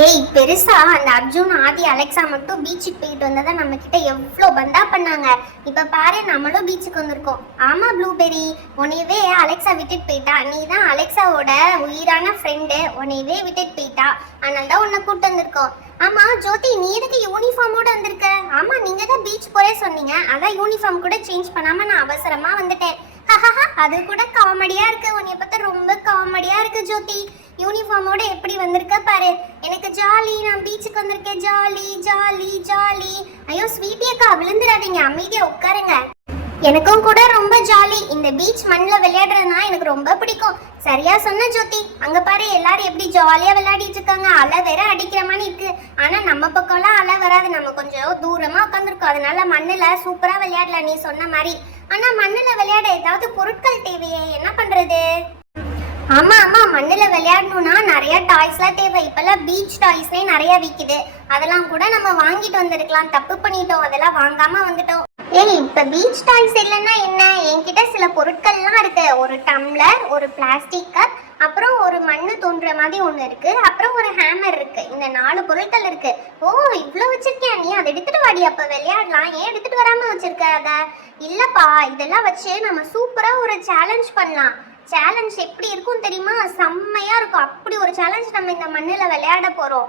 ஏய் பெருசா அந்த அர்ஜுன் ஆதி அலெக்சா மட்டும் பீச்சுக்கு போயிட்டு வந்ததை நம்ம கிட்ட எவ்வளோ பந்தா பண்ணாங்க. இப்ப பாரு நம்மளும் பீச்சுக்கு வந்திருக்கோம். ஆமா ப்ளூபெரி, உன்னையவே அலெக்சா விட்டுட்டு போயிட்டா. நீ தான் அலெக்சாவோட உயிரான ஃப்ரெண்டு, உன்னையவே விட்டுட்டு போயிட்டா. அதனால தான் உன்னை கூப்பிட்டு வந்திருக்கோம். ஆமா ஜோதி, நீ எதுக்கு யூனிஃபார்மோட வந்திருக்க? ஆமா நீங்க தான் பீச் போறே சொன்னீங்க, அதான் யூனிஃபார்ம் கூட சேஞ்ச் பண்ணாம நான் அவசரமா வந்துட்டேன். அது கூட காமெடியா இருக்கு. உன்னைய பார்த்தா ரொம்ப காமெடியா இருக்கு ஜோதி. யூனிஃபார்மோட எப்படி வந்திருக்க பாரு. எனக்கு ஜாலி, நான் பீச்சுக்கு வந்திருக்கேன், ஜாலி ஜாலி ஜாலி. ஐயோ ஸ்வீட்டி அக்கா விழுந்துடாதீங்க, அமைதியா உட்காருங்க. எனக்கும் கூட ரொம்ப ஜாலி. இந்த பீச் மண்ணில் விளையாடுறதுனா எனக்கு ரொம்ப பிடிக்கும். சரியா சொன்ன ஜோதி. அங்க பாரு எல்லாரும் எப்படி ஜாலியா விளையாடிட்டு இருக்காங்க. அலை வேற அடிக்கிற மாதிரி இருக்கு. ஆனா நம்ம பக்கம்லாம் அலை வராது, நம்ம கொஞ்சம் தூரமா உட்காந்துருக்கோம். அதனால மண்ணுல சூப்பரா விளையாடலாம் நீ சொன்ன மாதிரி. ஆனா மண்ணுல விளையாட ஏதாவது பொருட்கள் தேவையே, என்ன பண்றது? ஆமா ஆமா, மண்ணுல விளையாடணும்னா நிறைய டாய்ஸ்லாம் தேவை. இப்பெல்லாம் பீச் டாய்ஸ்லேயே நிறைய விற்குது. அதெல்லாம் கூட நம்ம வாங்கிட்டு வந்திருக்கலாம். தப்பு பண்ணிட்டோம், அதெல்லாம் வாங்காம வந்துட்டோம். ஏய் இப்ப பீச் டாய்ஸ் இல்லைன்னா என்ன, என்கிட்ட சில பொருட்கள்லாம் இருக்கு. ஒரு டம்ளர், ஒரு பிளாஸ்டிக் கப், அப்புறம் ஒரு மண்ணு தோன்ற மாதிரி ஒன்று இருக்கு, அப்புறம் ஒரு ஹேமர் இருக்கு. இந்த 4 பொருட்கள் இருக்கு. ஓ இவ்வளோ வச்சிருக்கியா நீ? அதை எடுத்துட்டு வாடி, அப்ப விளையாடலாம். ஏன் எடுத்துட்டு வராம வச்சிருக்க அத? இல்லப்பா, இதெல்லாம் வச்சு நம்ம சூப்பரா ஒரு சேலஞ்ச் பண்ணலாம். சேலஞ்ச் எப்படி இருக்கும் தெரியுமா? செம்மையா இருக்கும். அப்படி ஒரு சேலஞ்ச் நம்ம இந்த மண்ணுல விளையாட போறோம்.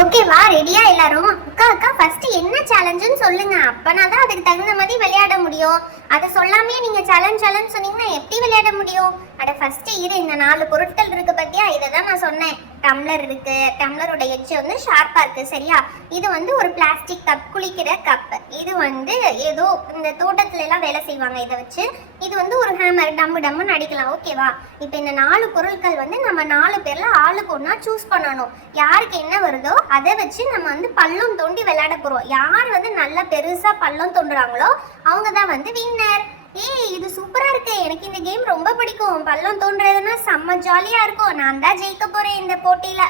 ஓகேவா, ரெடியா எல்லாரும்? அக்கா அக்கா ஃபர்ஸ்ட் என்ன சேலஞ்சுன்னு சொல்லுங்க, அப்பனா தான் அதுக்கு தகுந்த மாதிரி விளையாட முடியும். அதை சொல்லாமே நீங்க சேலஞ்ச் சொன்னீங்கன்னா எப்படி விளையாட முடியும்? அட ஃபர்ஸ்ட் இரு, இந்த 4 பொருட்கள் இருக்கு பத்தியா, இதை தான் நான் சொன்னேன். டம்ளர் இருக்கு, டம்ளரோட எட்ஜ் வந்து ஷார்ப்பா இருக்கு சரியா. இது வந்து ஒரு பிளாஸ்டிக் கப், குளிக்கிற கப். இது வந்து ஏதோ இந்த தோட்டத்துல எல்லாம் வேலை செய்வாங்க இதை வச்சு. இது வந்து ஒரு ஹேமர், டம்மு டம்முன்னு அடிக்கலாம். ஓகேவா? இப்போ இந்த 4 பொருட்கள் வந்து நம்ம 4 பேர்ல ஆளுக்கு ஒன்னா சூஸ் பண்ணணும். யாருக்கு என்ன வருதோ அதை வச்சு நம்ம வந்து பள்ளம் தோண்டி விளையாட போறோம். யார் வந்து நல்லா பெருசா பள்ளம் தோண்டுறாங்களோ அவங்க தான் வந்து வின்னர். ஏய் இது சூப்பரா இருக்கு, எனக்கு இந்த கேம் ரொம்ப பிடிக்கும். பள்ளம் தோன்றதுன்னா செம்ம ஜாலியா இருக்கும். நான் தான் ஜெயிக்க போறேன் இந்த போட்டியில.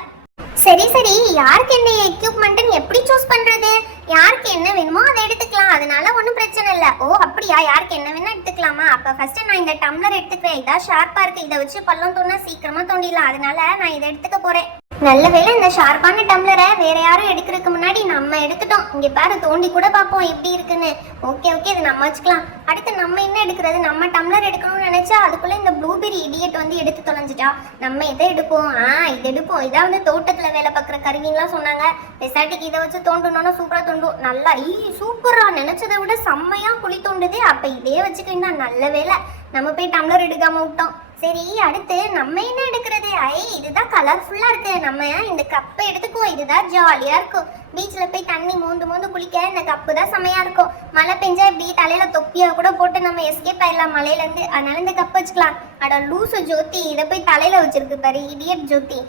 சரி சரி, யாருக்கு என்ன எக்யூப்மெண்ட்னு எப்படி சூஸ் பண்றது? யாருக்கு என்ன வேணுமோ அதை எடுத்துக்கலாம், அதனால ஒன்றும் பிரச்சனை இல்லை. ஓ அப்படியா, யாருக்கு என்ன வேணா எடுத்துக்கலாமா? அப்போ ஃபர்ஸ்ட் நான் இந்த டம்ளர் எடுத்துக்கிறேன். இதான் ஷார்ப்பா இருக்கு, இதை வச்சு பள்ளம் தோணா சீக்கிரமா தோண்டிடலாம். அதனால நான் இதை எடுத்துக்க போறேன். நல்ல வேளை இந்த ஷார்ப்பான டம்ளரை வேற யாரும் எடுக்கிறதுக்கு முன்னாடி நம்ம எடுத்துட்டோம். இங்க பாரு, தோண்டி கூட பார்ப்போம் எப்படி இருக்குன்னு. ஓகே ஓகே, இது நம்ம வச்சுக்கலாம். அடுத்து நம்ம என்ன எடுக்கிறது? நம்ம டம்ளர் எடுக்கணும்னு நினைச்சா அதுக்குள்ள இந்த ப்ளூபெரி இடியட் வந்து எடுத்து தொலைஞ்சிட்டா. நம்ம எதை எடுப்போம்? இது எடுப்போம். இதான் வந்து தோட்டத்துல வேலை பார்க்குற கருவின்லாம் சொன்னாங்க. பெசாட்டிக்கு இதை வச்சு தோண்டணும்னா சூப்பரா தோண்டும். நல்லா சூப்பரா, நினைச்சதை விட செம்மையா குழி தோண்டுது. அப்ப இதே வச்சுக்கிட்டா நல்ல வேலை நம்ம போய் டம்ளர் எடுக்காம விட்டோம். சரி அடுத்து நம்ம என்ன எடுக்கிறது? இதுதான் கலர்ஃபுல்லா இருக்கு. நம்ம இந்த கப்பை எடுத்துக்குவோம், இதுதான் ஜாலியா இருக்கும். பீச்ல போய் தண்ணி மோந்து மோந்து குளிக்க இந்த கப்பு தான் செமையா இருக்கும். மழை பெஞ்சா இப்படி தலையில தொப்பியா கூட போட்டு நம்ம எஸ்கேப் ஆயிடலாம் மழையில இருந்து. அதனால இந்த கப் வச்சுக்கலாம். அட லூசு ஜோதி, இதை போய் தலையில வச்சிருக்கு பாரு, இடியட் ஜோதி.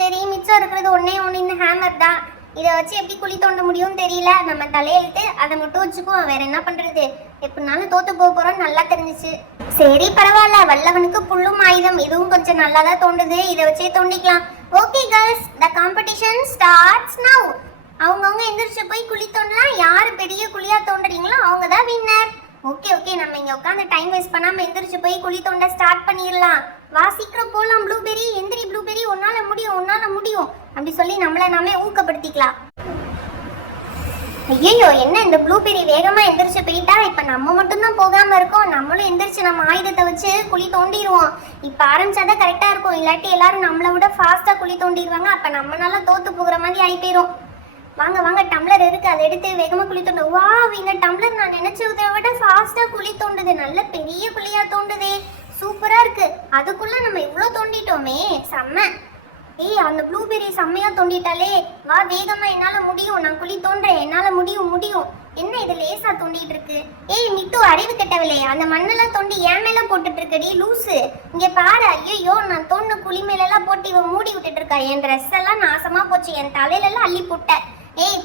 சரி மிச்சம் இருக்கிறது ஒன்னே ஒன்று, இந்த ஹேமர் தான். இதை வச்சு எப்படி குழி தோண்ட முடியும்னு தெரியல. நம்ம தலையெழுத்து அதை மட்டும் வச்சுக்குவோம், வேற என்ன பண்றது? எப்படினாலும் தோத்து போக போறோம்னு நல்லா தெரிஞ்சிச்சு. சரி பரவாயில்ல, வல்லவனுக்கு புல்லும் ஆயுதம். இதுவும் கொஞ்சம் நல்லா தான் தோண்டுது, இதை வச்சே தோண்டிக்கலாம். Okay girls, the competition starts now. அவங்கவுங்க எந்திரிச்சு போய் குழி தோண்டலாம். யாரு பெரிய குழியா தோண்டுறீங்களோ அவங்க தான் வின்னர். ஓகே ஓகே, நம்ம இங்க உட்காந்து டைம் வேஸ்ட் பண்ணாம எந்திரிச்சு போய் குழி தோண்ட ஸ்டார்ட் பண்ணிடலாம். வா சீக்கிரம் போலாம் ப்ளூபெரி, எந்திரி ப்ளூபெரி, உன்னால முடியும் உன்னால முடியும் அப்படி சொல்லி நம்மள நாமே ஊக்கப்படுத்திக்கலாம். ஐயோ என்ன இந்த ப்ளூபெரி வேகமா எந்திரிச்சு போயிட்டா. இப்ப நம்ம மட்டும்தான் போகாம இருக்கோம். நம்மளும் எந்திரிச்சு நம்ம ஆயுதத்தை வச்சு குழி தோண்டிடுவோம். இப்ப ஆரம்பிச்சாதான் கரெக்டா இருக்கும், இல்லாட்டி எல்லாரும் நம்மளை விட ஃபாஸ்டா குழி தோண்டிடுவாங்க. அப்ப நம்மளால தோத்து போகிற மாதிரி ஆகி போயிடும். வாங்க வாங்க, டம்ளர் இருக்கு, அதை எடுத்து வேகமா குழி தோண்டு. வா இந்த டம்ளர் நான் நினைச்சதை விட ஃபாஸ்டா குழி தோண்டுது. நல்ல பெரிய குழியா தோண்டுதே, சூப்பரா இருக்கு. அதுக்குள்ள நம்ம இவ்வளோ தோண்டிட்டோமே, செம்ம. அந்த ப்ளூபெரி செம்மையா தோண்டிட்டாலே. வா வேகமா, என்னால முடியும், நான் குழி தோன்றேன், என்னால முடியும் முடியும். என்ன இது லேசா தோண்டிட்டு இருக்கு? மிட்டு அறிவு கெட்டவில்லை, அந்த மண்ணெல்லாம் தோண்டி என் மேல போட்டுட்டு இருக்கடி லூசு. இங்க பாரு, ஐயோ நான் தோண்ட குழி மேல எல்லாம் போட்டு இவன் மூடி விட்டுட்டு இருக்கா. என் ட்ரெஸ் எல்லாம் நாசமா போச்சு, என் தலையில எல்லாம் அள்ளி போட்ட.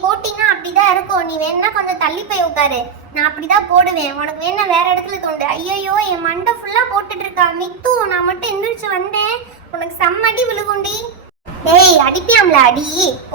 போட்டினா அப்படிதான் இருக்கும். நீ வேணா கொஞ்சம் தள்ளி போய் உட்காரு, நான் அப்படிதான் போடுவேன். உனக்கு வேணா வேற இடத்துல தோண்டு. ஐயோ என் மண்டை ஃபுல்லா போட்டுட்டு இருக்கா. மித்து, நான் மட்டும் எந்திரிச்சு வந்தேன், உனக்கு செம்மடி விழுகுண்டி. அடிப்பியாம்ல அடி,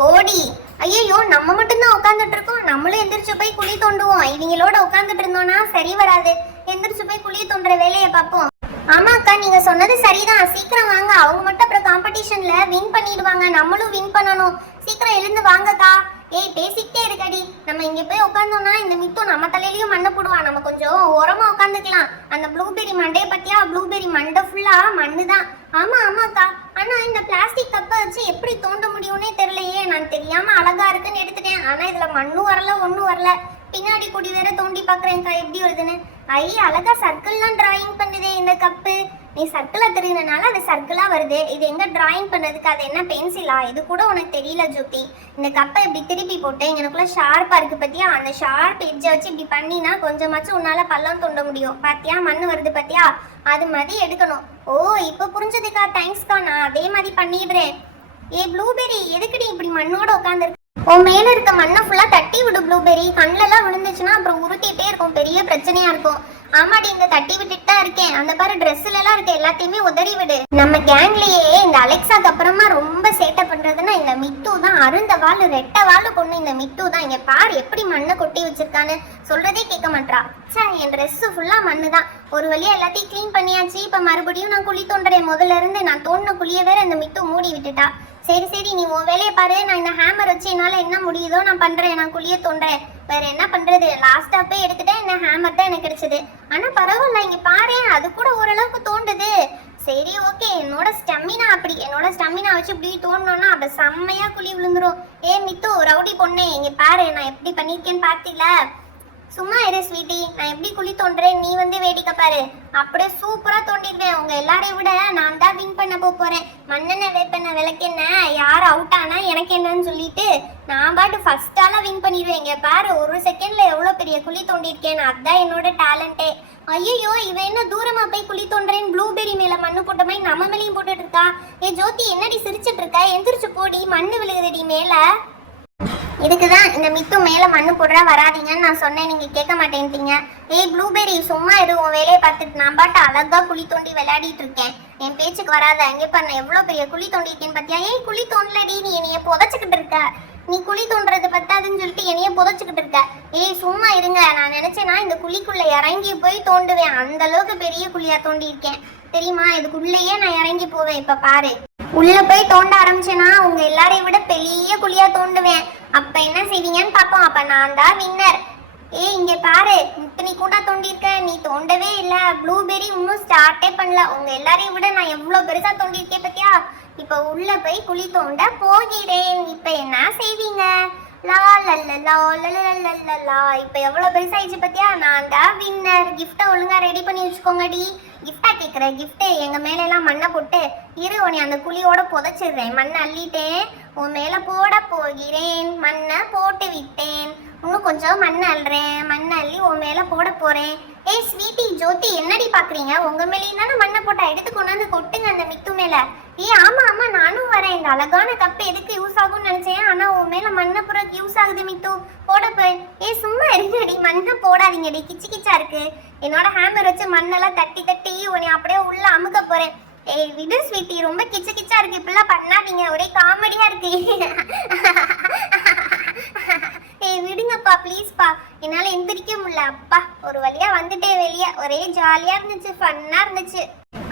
ஓடி. ஐயோ நம்ம மட்டும்தான் உட்காந்துட்டு இருக்கோம், நம்மளும் எந்திரிச்சு போய் குழி தோண்டுவோம். இவங்களோட உட்காந்துட்டு இருந்தோம்னா சரி வராது. எந்திரிச்சு போய் குழி தோண்டுற வேலையை பார்ப்போம். ஆமா அக்கா, நீங்க சொன்னது சரிதான். சீக்கிரம் வாங்க, அவங்க மட்டும் அப்புறம் காம்படிஷன்ல வின் பண்ணிடுவாங்க, நம்மளும் வின் பண்ணணும். சீக்கிரம் எழுந்து வாங்கக்கா. ஏய் பேசிக்கிட்டே இருக்கடி. நம்ம இங்க போய் உட்காந்தோம்னா இந்த மித்து நம்ம தலையிலயும் மண்ணை போடுவான். நம்ம கொஞ்சம் ஓரமா உட்காந்துக்கலாம். அந்த ப்ளூபெரி மண்டையை பத்தியா? ப்ளூபெரி மண்டை ஃபுல்லா மண்ணு தான். ஆமா ஆமாக்கா. ஆனா இந்த பிளாஸ்டிக் கப்பை வச்சு எப்படி தோண்ட முடியும்னே தெரியலையே. நான் தெரியாம அழகா இருக்குன்னு எடுத்துட்டேன். ஆனா இதுல மண்ணும் வரல ஒன்னும் வரல. பின்னாடி கொடி வேற தோண்டி பாக்குறேன்க்கா எப்படி வருதுன்னு. ஐ அழகா சர்க்கிள்லாம் டிராயிங் பண்ணுதே இந்த கப்பு. நீ சர்க்கிளா தெரியுறனால அது சர்க்கிளா வருது. இது எங்க டிராயிங் பண்ணதுக்கு? அது என்ன பென்சிலா? இது கூட உனக்கு தெரியல ஜோதி. இந்த கப்பை இப்படி திருப்பி போட்டு எனக்குள்ள ஷார்ப்பா இருக்கு பத்தியா? அந்த ஷார்ப் எட்ஜை வச்சு இப்படி பண்ணினா கொஞ்சமாச்சும் உன்னால பள்ளம் தோண்ட முடியும். பாத்தியா மண்ணு வருது பத்தியா? அது மாதிரி எடுக்கணும். ஓ இப்ப புரிஞ்சதுக்கா, தேங்க்ஸ்க்கா. நான் அதே மாதிரி பண்ணிடுறேன். ஏ ப்ளூபெரி எதுக்குடி இப்படி மண்ணோட உட்காந்துருக்கு? உன் மேல இருக்க மண்ணை ஃபுல்லா தட்டி விடு ப்ளூபெரி. கண்ணிலலாம் விழுந்துச்சுன்னா அப்புறம் உருட்டிட்டே இருக்கும், பெரிய பிரச்சனையா இருக்கும். ஆமாடி இங்க தட்டி விட்டுட்டு தான் இருக்கேன். அந்த பாரு ட்ரெஸ்ல எல்லாம் இருக்க எல்லாத்தையுமே உதறி விடு. நம்ம கேங்லயே இந்த அலெக்சாக்கு அப்புறமா ரொம்ப சேட்டை பண்றதுன்னா இந்த மித்து தான். அருந்த வாள் ரெட்டை வாள் பொண்ணு இந்த மித்து தான். இங்க பாரு எப்படி மண்ணை கொட்டி வச்சிருக்கான்னு. சொல்றதே கேட்க மாட்டா. சார் என் ட்ரெஸ் ஃபுல்லா மண்ணு தான். ஒரு வழியா எல்லாத்தையும் கிளீன் பண்ணியாச்சு. இப்ப மறுபடியும் நான் குழி தோண்டுறேன். முதல்ல இருந்து நான் தோண்டின குழிய வேற இந்த மித்து மூடி விட்டுட்டா. சரி சரி நீ உன் வேலையை பாரு. நான் இந்த ஹேமர் வச்சு என்னால என்ன முடியுதோ நான் பண்றேன். நான் குழிய தோண்டுறேன். வேற என்ன பண்றது? லாஸ்டா போய் எடுத்துட்டேன். இந்த ஹேமர் தான் எனக்கு கிடைச்சது. ஆனா பரவாயில்ல, இங்க பாரு அது கூட ஓரளவுக்கு தோண்டுது. சரி ஓகே. என்னோட ஸ்டெமினா அப்படி. என்னோட ஸ்டெமினா வச்சு இப்படி தோண்டணும்னா அப்ப செம்மையா குழி விழுந்துரும். ஏ மித்து ரவுடி பொண்ணே, இங்க பாரு நான் எப்படி பண்ணிருக்கேன்னு பாத்தீங்களா? சும்மா இரு ஸ்வீட்டி. நான் எப்படி குழி தோண்டுறேன் நீ வந்து வேடிக்கை பாரு. அப்படியே சூப்பரா தோண்டிடுவேன். உங்க எல்லாரையும் விட நான் தான் வின் பண்ண போறேன். மண்ணெண்ணெய் வேப்பெண்ணெய் விளக்கெண்ண யார் அவுட் ஆனா எனக்கு என்னன்னு சொல்லிட்டு நான் பாட்டு ஃபர்ஸ்ட் ஆளா வின் பண்ணிடுவேன். இங்க பாரு ஒரு செகண்ட்ல எவ்வளவு பெரிய குழி தோண்டிருக்கேன். அதுதான் என்னோட டேலண்டே. ஐயோ இவ என்ன தூரமா போய் குழி தோன்றேன் ப்ளூபெரி மேல மண்ணு போட்ட மாதிரி நம்ம மேலையும் போட்டுட்டு இருக்கா. ஏ ஜோதி என்னடி சிரிச்சிட்டு இருக்க? எந்திரிச்சு போடி, மண்ணு விழுகுதடி மேல. இதுக்குதான் இந்த மித்து மேல மண்ணு போடுறா வராதிங்கன்னு நான் சொன்னேன். நீங்க கேட்க மாட்டேன்ட்டீங்க. ஏய் ப்ளூபெரி சும்மா இரு. உன் வேலையை பார்த்துட்டு நான் பாட்டு அழகா குழி தோண்டி விளையாடிட்டு இருக்கேன். என் பேச்சுக்கு வராத. அங்கே பாரு நான் எவ்வளவு பெரிய குழி தோண்டிருக்கேன்னு பாத்தியா? ஏய் குழி தோண்டலடி, நீ என்னைய புதைச்சுக்கிட்டு இருக்க. நீ குழி தோன்றது பத்தாதுன்னு சொல்லிட்டு என்னைய புதைச்சுக்கிட்டு இருக்க. ஏய் சும்மா இருங்க. நான் நினைச்சேன்னா இந்த குழிக்குள்ள இறங்கி போய் தோண்டுவேன். அந்த அளவுக்கு பெரிய குழியா தோண்டி இருக்கேன் தெரியுமா? இதுக்குள்ளேயே நான் இறங்கி போவேன். இப்ப பாரு உள்ள போய் தோண்ட ஆரம்பிச்சேன்னா உங்க எல்லாரையும் விட பெரிய குழியா தோண்டுவேன். அப்ப என்ன செய்வீங்கன்னு பாப்போம். அப்ப நான் தான் வின்னர். ஏய் இங்க பாரு நீ கூட தோண்டிருக்க. நீ தோண்டவே இல்ல. ப்ளூபெரி இன்னும் ஸ்டார்ட்டே பண்ணல. உங்க எல்லாரையும் விட நான் எவ்வளவு பெருசா தோண்டிருக்கேன் பத்தியா? இப்ப உள்ள போய் குழி தோண்ட போகிறேன். இப்ப என்ன செய்வீங்க? லா லல்லா லல்லா. இப்ப எவ்வளவு பெருசாயிடுச்சு பத்தியா? நான் தான் வின்னர். கிஃப்ட்டை ஒழுங்கா ரெடி பண்ணி வச்சுக்கோங்கடி. கிஃப்டா கேட்குற கிஃப்ட்டு எங்க மேல எல்லாம் மண்ணை போட்டு இரு. உன்னை அந்த குழியோட புதைச்சிடுறேன். மண்ணை அள்ளிட்டேன். உன் மேல போட போகிறேன். மண்ணை போட்டு விட்டேன். இன்னும் கொஞ்சம் மண்ணை அள்ளுறேன். மண்ணை அள்ளி உன் மேல போட போறேன். ஏய் ஸ்வீட்டி ஜோதி என்னடி பாக்குறீங்க? உங்க மேலேயும் தானே மண்ணை போட்டா எடுத்து கொண்டாந்து கொட்டுங்க அந்த மித்து மேல. ஏய் ஆமா ஆமா நானும் வரேன். இந்த அழகான கப்பு எதுக்கு யூஸ் ஆகும்னு நினைச்சேன். ஆனா உன் மேல மண்ணை போறதுக்கு யூஸ் ஆகுது மித்து. போட போய். ஏய் சும்மா இருங்கடி, மண்ணை போடாதீங்கடி, கிச்சு கிச்சா இருக்கு. என்னோட ஹேமர் வச்சு மண்ணெல்லாம் தட்டி தட்டி உன்னை அப்படியே உள்ள அமுக்க போறேன். ஏய் விடு ஸ்வீட்டி, ரொம்ப கிச்சு கிச்சா இருக்கு. இப்பெல்லாம் பண்ணாதீங்க, ஒரே காமெடியா இருக்கு. ஏய் விடுங்கப்பா ப்ளீஸ்ப்பா, என்னால எந்திரிக்க முடியல. அப்பா ஒரு வழியா வந்துட்டே வெளியே. ஒரே ஜாலியா இருந்துச்சு, ஃபன்னா இருந்துச்சு.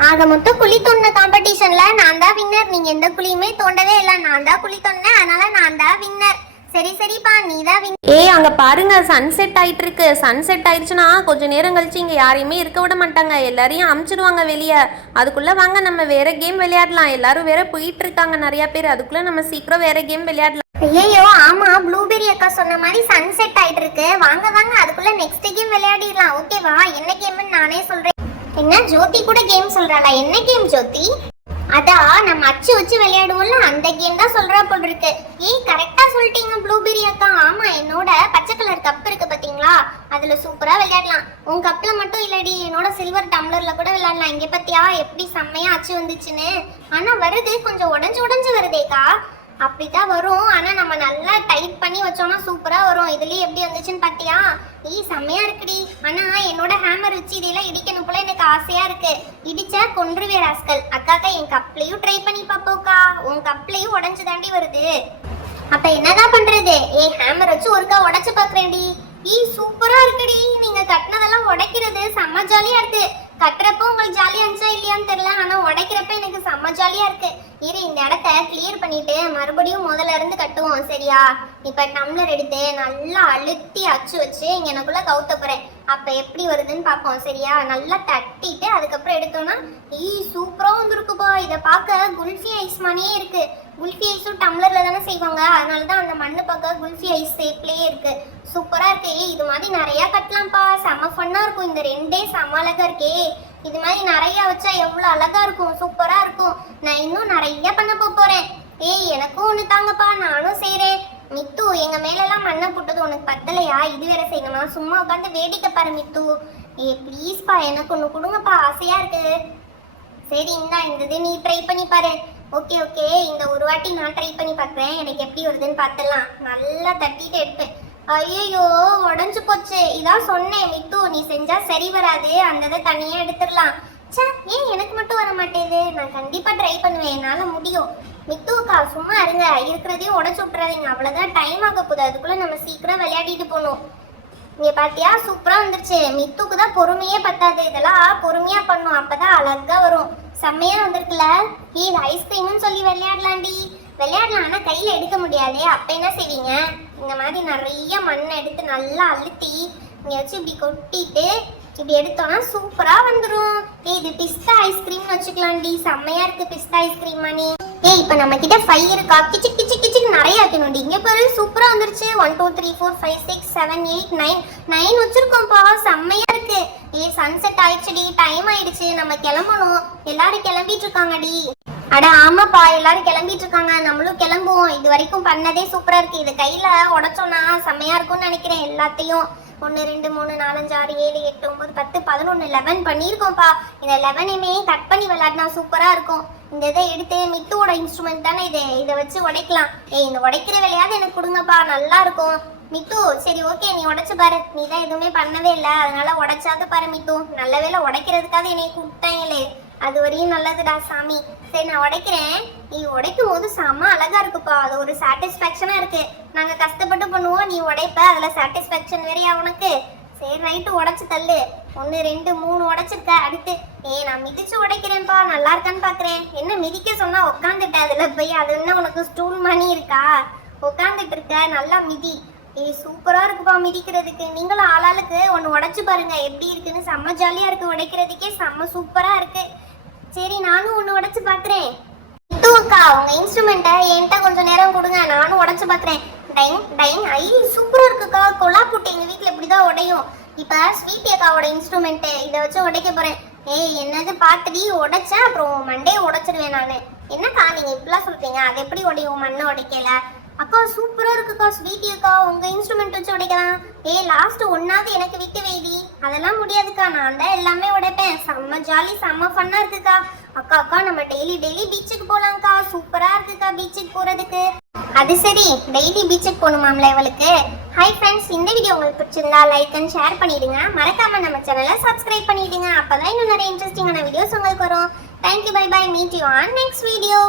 ஆக மொத்தம் குழி தோண்ட காம்படிஷன்ல நான் தான் வின்னர். நீங்க எந்த குழியுமே தோண்டவே இல்லை. நான் தான் குழி தோண்டினேன், அதனால நான் தான் வின்னர். சரி சரிப்பா நீ தான் வின். ஏய் அங்க பாருங்க சன்செட் ஆயிட்டு இருக்கு. சன்செட் ஆயிடுச்சுன்னா கொஞ்சம் நேரம் கழிச்சு இங்க யாரையுமே இருக்க விட மாட்டாங்க. எல்லாரையும் அமுச்சிடுவாங்க வெளியே. அதுக்குள்ள வாங்க நம்ம வேற கேம் விளையாடலாம். எல்லாரும் வேற போயிட்டு இருக்காங்க நிறைய பேர். அதுக்குள்ள நம்ம சீக்கிரம் வேற கேம் விளையாடலாம். ஐயோ ஆமா ப்ளூபெரி அக்கா சொன்ன மாதிரி சன்செட் ஆயிட்டு இருக்கு. வாங்க வாங்க அதுக்குள்ள நெக்ஸ்ட் கேம் விளையாடிடலாம். ஓகேவா? என்ன கேம்னு நானே சொல்றேன். என்ன ஜோதி கூட கேம் சொல்றாளா? என்ன கேம் ஜோதி? அதான் நம்ம அச்சு வச்சு விளையாடுவோம்ல அந்த கேம் தான் சொல்றா போல் இருக்கு. ஏய் கரெக்டா சொல்லிட்டீங்க ப்ளூபெரி அக்கா. ஆமா என்னோட பச்சை கலர் கப் இருக்கு பாத்தீங்களா, அதுல சூப்பரா விளையாடலாம். உன் கப்ல மட்டும் இல்லடி, என்னோட சில்வர் டம்ளர்ல கூட விளையாடலாம். இங்க பத்தியா எப்படி செம்மையா அச்சு வந்துச்சுன்னு. ஆனா வருது கொஞ்சம் உடஞ்சு உடஞ்சு வருதேக்கா. அப்படிதான் வரும். ஆனா நம்ம நல்லா டைட் பண்ணி வச்சோம்னா சூப்பரா வரும். இதுலயே எப்படி வந்துச்சுன்னு பாத்தியா? ஏய் செம்மையா இருக்குடி. ஆனா என்னோட ஹேமர் வச்சு இதெல்லாம் இடிக்கணும் போல எனக்கு ஆசையா இருக்கு. இடிச்சா கொன்றுவே ராஸ்கல். அக்காக்கா என் கப்லயும் ட்ரை பண்ணி பாப்போக்கா. உன் கப்லயும் உடஞ்சு தாண்டி வருது. அப்ப என்னதான் பண்றது? ஏய் ஹேமர் வச்சு ஒருக்கா உடைச்சு பாக்குறேன்டி. ஈ சூப்பரா இருக்குடி. நீங்க கட்டினதெல்லாம் உடைக்கிறது செம்ம ஜாலியா இருக்கு. கட்டுறப்போ உங்களுக்கு ஜாலியா இருந்துச்சா இல்லையான்னு தெரியல, ஆனா உடைக்கிறப்ப எனக்கு செம்ம ஜாலியா இருக்கு. இரு இந்த இடத்த கிளியர் பண்ணிட்டு மறுபடியும் முதல்ல இருந்து கட்டுவோம் சரியா? இப்ப டம்ளர் எடுத்து நல்லா அழுத்தி அச்சு வச்சு இங்க எனக்குள்ள கவுத்த போறேன். அப்ப எப்படி வருதுன்னு பார்ப்போம் சரியா? நல்லா தட்டிட்டு அதுக்கப்புறம் எடுத்தோம்னா சூப்பரா வந்திருக்குப்பா. இதை பார்க்க குல்ஃபி ஐஸ் மாதிரியே இருக்கு. குல்ஃபி ஐஸும் டம்ளர்ல தானே செய்வாங்க, அதனாலதான் அந்த மண்ணு பார்க்க குல்ஃபி ஐஸ் ஷேப்லயே இருக்கு. சூப்பரா இருக்கு. இது மாதிரி நிறைய கட்டலாம்ப்பா, செம்ம ஃபன்னா இருக்கும். இந்த ரெண்டே செம்ம அழகா இருக்கே. இது மாதிரி நிறைய வச்சா எவ்வளவு அழகா இருக்கும், சூப்பரா இருக்கும். நான் இன்னும் நிறைய பண்ண போறேன். எனக்கும் ஒண்ணு தாங்கப்பா, நானும் செய்றேன். மித்து எங்க மேலெல்லாம் மண்ணை போட்டது உனக்கு பத்தலையா? இது வேற செய்யணுமா? சும்மா உட்காந்து வேடிக்கை பாரு மித்து. ப்ளீஸ்ப்பா எனக்கு ஒண்ணு கொடுங்கப்பா, ஆசையா இருக்கு. சரி இந்தா இந்த இது நீ ட்ரை பண்ணி பாரு. ஓகே ஓகே, இந்த ஒரு வாட்டி நான் ட்ரை பண்ணி பார்க்குறேன், எனக்கு எப்படி வருதுன்னு பார்த்துடலாம். நல்லா தட்டிட்டு எடுப்பேன். ஐயோ உடஞ்சு போச்சு. இதான் சொன்னேன் மித்து, நீ செஞ்சா சரி வராது, அந்த இதை தனியா எடுத்துடலாம். சே ஏன் எனக்கு மட்டும் வர மாட்டேது? நான் கண்டிப்பா ட்ரை பண்ணுவேன், என்னால முடியும். மித்துக்கா சும்மா இருங்க, இருக்கிறதையும் உடச்சு விட்டுறாதீங்க, அவ்வளவுதான். டைம் ஆக போகுது, அதுக்குள்ள நம்ம சீக்கிரம் விளையாடிட்டு போகணும். இங்க பாத்தியா சூப்பரா வந்துருச்சு. மித்துக்கு தான் பொறுமையே பத்தாது, இதெல்லாம் பொறுமையா பண்ணும், அப்பதான் அழகா வரும். செம்மையா வந்திருக்குல்ல. இது ஐஸ்கிரீம்னு சொல்லி விளையாடலாண்டி. விளையாடலாம், ஆனா கையில எடுக்க முடியாது. அப்ப என்ன செய்வீங்க? இந்த மாதிரி நிறைய மண்ணை எடுத்து நல்லா அழுத்தி இங்க வச்சு இப்படி கொட்டிட்டு இப்படி எடுத்தோம்னா சூப்பரா வந்துடும். இது பிஸ்தா ஐஸ்கிரீம்னு வச்சுக்கலாம்டி, செம்மையா இருக்கு பிஸ்தா ஐஸ்கிரீம் மணி. இப்ப நம்ம கிட்ட 5 இருக்கா? கிச்சு கிச்சு கிச்சு நிறைய வைக்கணும்டி. இங்க பாரு சூப்பரா வந்துருச்சு. 1 2 3 4 5 6 7 8 9 வச்சிருக்கோம்ப்பா, செம்மையா இருக்கு. சன்செட் ஆயிடுச்சுடி, டைம் ஆயிடுச்சு, நம்ம கிளம்பணும். எல்லாரும் கிளம்பிட்டு இருக்காங்கடி. அட ஆமாப்பா, எல்லாரும் கிளம்பிட்டு இருக்காங்க, நம்மளும் கிளம்புவோம். இது வரைக்கும் பண்ணதே சூப்பரா இருக்கு. இது கையில உடைச்சோன்னா செம்மையா இருக்கும்னு நினைக்கிறேன். எல்லாத்தையும் 1 2 3 4 5 6 7 8 9 10 11 11 பண்ணியிருக்கோம்ப்பா. இந்த 11ஐயுமே கட் பண்ணி விளையாடினா சூப்பரா இருக்கும். இந்த இதை எடுத்து மித்துவோட இன்ஸ்ட்ருமெண்ட் தானே இது, இதை வச்சு உடைக்கலாம். இந்த உடைக்கிற வேலையாவது எனக்கு கொடுங்கப்பா, நல்லா இருக்கும். மித்து சரி ஓகே, நீ உடைச்சு பாரு. நீ தான் எதுவுமே பண்ணவே இல்லை, அதனால உடைச்சாது பாரு மித்து. நல்ல வேலை உடைக்கிறதுக்காக என்னை கூப்பிட்டாங்களே, அது வரையும் நல்லதுடா சாமி. சரி நான் உடைக்கிறேன். நீ உடைக்கும் போது செம்ம அழகா இருக்குப்பா, அது ஒரு சாட்டிஸ்ஃபேக்ஷனா இருக்கு. நாங்க கஷ்டப்பட்டு பண்ணுவோம், நீ உடைப்ப, அதுல சாட்டிஸ்ஃபேக்ஷன் வேறையா உனக்கு? சரி ரைட்டு உடைச்சு தள்ளு. 1 2 3 உடைச்சிருக்க. அடுத்து நான் மிதிச்சு உடைக்கிறேன்ப்பா, நல்லா இருக்கான்னு பாக்குறேன். என்ன மிதிக்க சொன்னா உட்காந்துட்ட அதுல போய், அது என்ன உனக்கு ஸ்டூல் மணி இருக்கா? உட்காந்துட்டு இருக்க, நல்லா மிதி. சூப்பரா இருக்குப்பா மிதிக்கிறதுக்கு. நீங்களும் ஆளாளுக்கு 1 உடைச்சு பாருங்க எப்படி இருக்குன்னு. செம்ம ஜாலியா இருக்கு, உடைக்கிறதுக்கே செம்ம சூப்பரா இருக்கு. சரி நானும் 1 உடைச்சு பாக்குறேன். மித்துக்கா உங்க இன்ஸ்ட்ருமெண்ட்டை என்கிட்ட கொஞ்சம் நேரம் கொடுங்க, நானும் உடைச்சு பாக்குறேன். Dyeing dyeing. சூப்பரா இருக்குக்கா. கொலா புட்டு எங்க வீட்டுல இப்படிதான் உடையும். இப்ப ஸ்வீட்டி அக்காவோட இன்ஸ்ட்ருமெண்ட், இதை வச்சு உடைக்க போறேன். என்னது பாத்துடி உடைச்ச, அப்புறம் மண்டையை உடைச்சிருவேன் நானு. என்னக்கா நீங்க இப்படிலாம் சொல்றீங்க? அது எப்படி உடையும் மண்ணை உடைக்கல? அக்கா சூப்பரா இருக்குக்கா ஸ்வீட்டி அக்கா, உங்க இன்ஸ்ட்ருமெண்ட் வச்சு உடைக்கலாம். லாஸ்ட் ஒன்னாவது எனக்கு விட்டு வைடி. அதெல்லாம் முடியாதுக்கா, நான் தான் எல்லாமே உடைப்பேன். செம்ம ஜாலி, செம்ம ஃபன்னா இருக்குக்கா. அக்கா அக்கா நம்ம டெய்லி பீச்சுக்கு போலாம்க்கா, சூப்பரா இருக்குக்கா பீச்சுக்கு போறதுக்கு. அது சரி, டெய்லி பீச்சுக்கு போகணுமாம்ல இவளுக்கு. ஹாய் ஃப்ரெண்ட்ஸ், இந்த வீடியோ உங்களுக்கு பிடிச்சிருந்தா லைக் அண்ட் ஷேர் பண்ணிடுங்க. மறக்காம நம்ம சேனலை சப்ஸ்கிரைப் பண்ணிடுங்க, அப்பதான் இன்னும் நிறைய இன்ட்ரெஸ்டிங்கான வீடியோஸ் உங்களுக்கு வரும். Thank you, bye bye, meet you on next video.